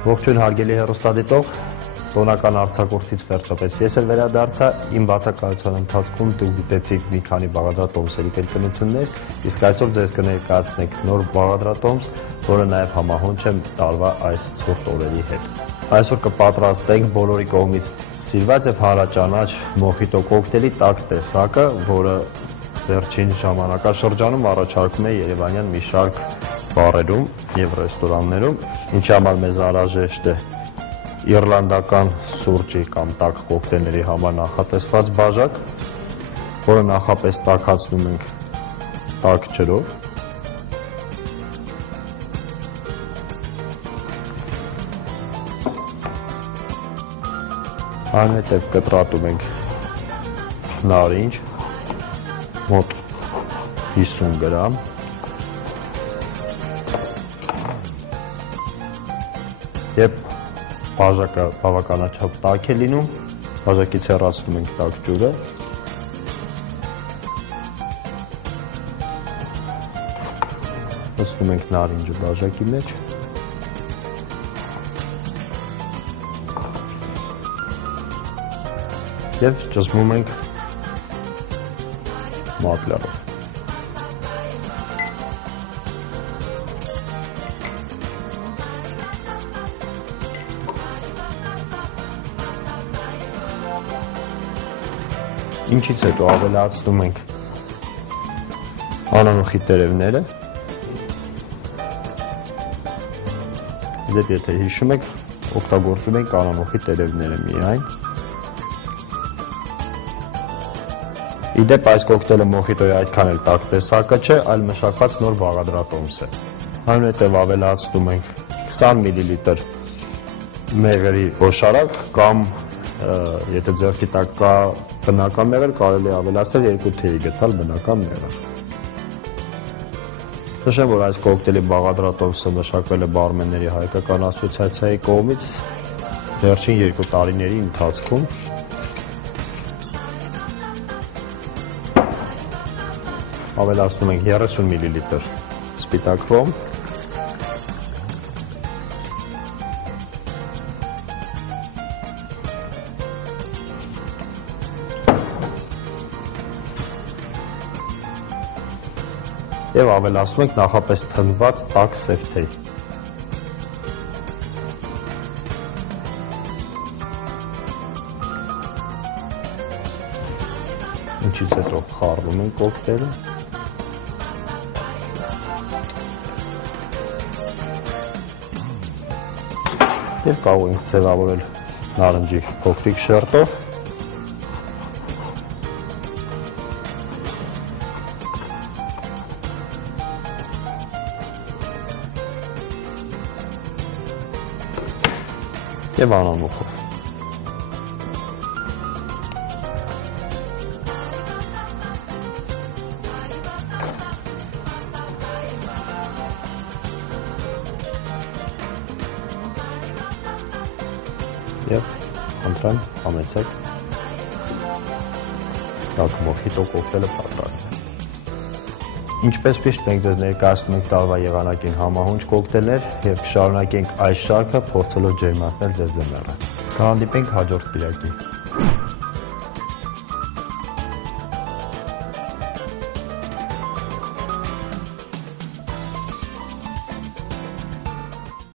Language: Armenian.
Ողջույն հարգելի հեռուստադիտող, տոնական արձակուրդից վերջապես ես էլ վերադարձա, իմ բացակայության ընթացքում դուք գիտեցիք մի քանի բաղադրատոմսերի կրկնություններ, իսկ այսօր ձեզ կներկայացնենք նոր բաղադրատոմս, որը նաև համահունչ է տարվա այս ցուրտ օրերի հետ։ Այսօր կպատրաստենք բոլորի կողմից սիրված եւ հանրաճանաչ մոխիտո կոկտեյլի տաք տեսակը, որը վերջին ժամանակաշրջանում առաջարկում է երևանյան մի շարք բարերում եւ ռեստորաններում, ինչի համար մեզ անհրաժեշտ է իռլանդական սուրճի կամ տաք կոկտեյլների համար նախատեսված բաժակ, որը նախապես տաքացնում ենք տաք ջրով։ Այնուհետև կտրատում ենք նարինջ, մոտ 50 գրամ, և բաժակը բավականաչափ տաք է լինում, բաժակից հեռացնում ենք տաք ջուրը, մտցնում ենք նարինջը բաժակի մեջ, և ճզմում ենք մատլերով։ Ինչից հետո ավելացնում ենք անանուխի տերևները, դեպ եթե հիշում եք, օգտագործում ենք անանուխի տերևները միայն։ Իդեպ այս կոկտեյլը մոխիտոյի այդքան էլ տաք տեսակը չէ, այլ մշակված նոր բաղադրատոմս է։ Այնուհետև ավելացնում ենք 20 մլ մեղրի օշարակ կամ եթե ձեռքի տակ կա բնական մեղր, կարելի է ավելացնել 2 թեյի գծալ բնական մեղր։ Նշեմ, որ այս կոկտեյլի բաղադրատոմսը մշակվել է բարմենների հայկական ասոցիացիայի կողմից վերջին 2 տարիների ընթացքում։ Ավելացնում ենք 30 մլ սպիտակ ռոմ, և ավելացնում ենք նախապես թնդված տաք սև թեյ։ Ինչից հետո խառնում ենք կոկտեյլը։ Եվ կարող ենք ձևավորել նարնջի փոքրիկ շերտով։ Եվ անանուխով։ Եվ խնդրեմ համեցեք տաք մոխիտո կոկտեյլը պատրաստ է։ Ինչպես միշտ մենք ձեզ ներկայացնում ենք տարվա եղանակին համահունչ կոկտեյլներ և կշարունակենք այս շարքը փորձելով ջերմացնել ձեր ձմեռը։ Կհանդիպենք հաջորդ կիրակի։